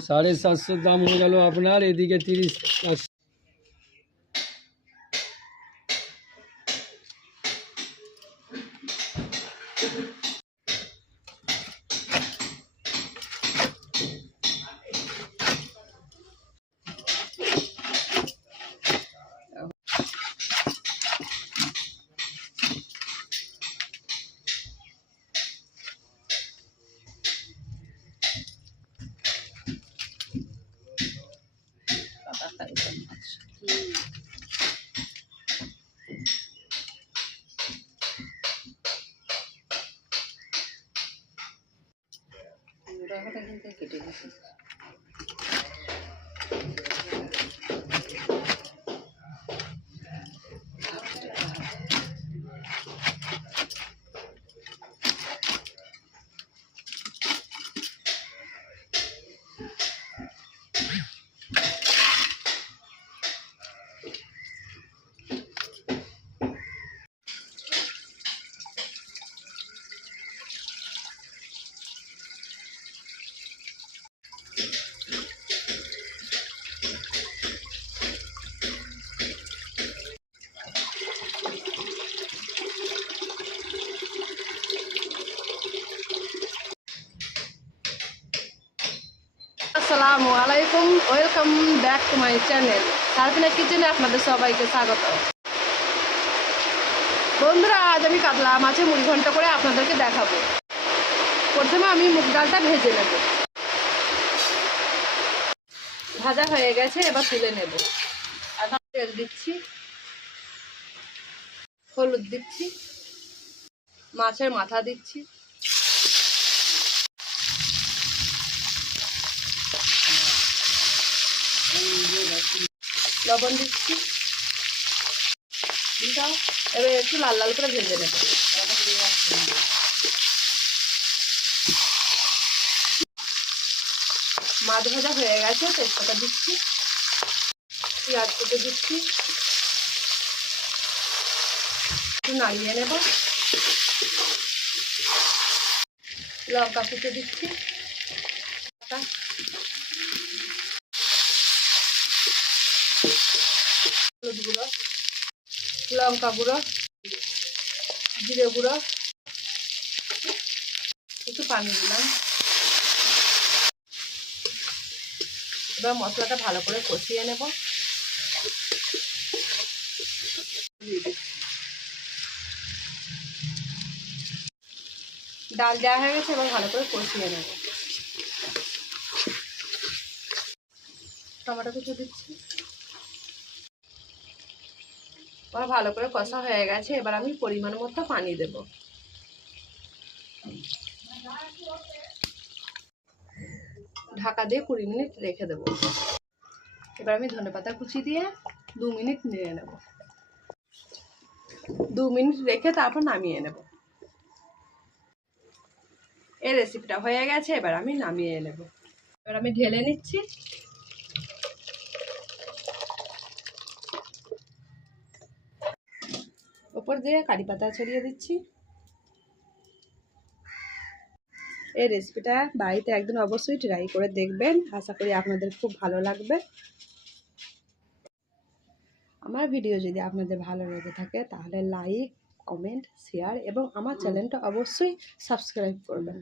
সাড়ে সাতশোর দাম হয়ে গেল আপনার এদিকে তিরিশ কেটে দিচ্ছি আসসালামু আলাইকুম, welcome back to my channel Sarfina কিচেনে আপনাদের সবাইকে স্বাগত। বন্ধুরা, আজ আমি কাতলা মাছে মুড়ি ঘন্ট করে আপনাদেরকে দেখাবো। প্রথমে আমি মুগ ডালটা ভেজে নেব। ভাজা হয়ে গেছে, এবার তুলে নেব। এখন তেল দিচ্ছি, হলুদ দিচ্ছি, মাছের মাথা দিচ্ছি। লবণ দিচ্ছি। দাও এবার একটু লাল লাল করে ভেজে নেব। মাছ ভাজা হয়ে গেছে, তেজপাতা দিচ্ছি, পেঁয়াজ কুটে দিচ্ছি। একটু নাড়িয়ে নেব। লঙ্কা কুটে দিচ্ছি হলুদ গুঁড়ো লঙ্কা গুঁড়ো, জিরে গুঁড়ো, একটু পানি দিলাম। এবার মশলাটা ভালো করে কষিয়ে নেব। ডাল দেওয়া হয়ে গেছে, এবার ভালো করে কষিয়ে নেব। টমেটো কিছু দিচ্ছি। আমার ভালো করে কষা হয়ে গেছে, এবার আমি পরিমাণ মতো পানি দেব। ঢাকা দিয়ে কুড়ি মিনিট রেখে দেব। এবার আমি ধনেপাতা কুচি দিয়ে দু মিনিট নিয়ে নেব। দু মিনিট রেখে তারপর নামিয়ে নেব। এই রেসিপিটা হয়ে গেছে, এবার আমি নামিয়ে নেব। এবার আমি ঢেলে নিচ্ছি। ওপর দিয়ে কারি পাতা ছড়িয়ে দিচ্ছি। এই রেসিপিটা বাড়িতে একদিন অবশ্যই ট্রাই করে দেখবেন। আশা করি আপনাদের খুব ভালো লাগবে। আমার ভিডিও যদি আপনাদের ভালো লেগে থাকে, তাহলে লাইক কমেন্ট শেয়ার এবং আমার চ্যানেলটা অবশ্যই সাবস্ক্রাইব করবেন।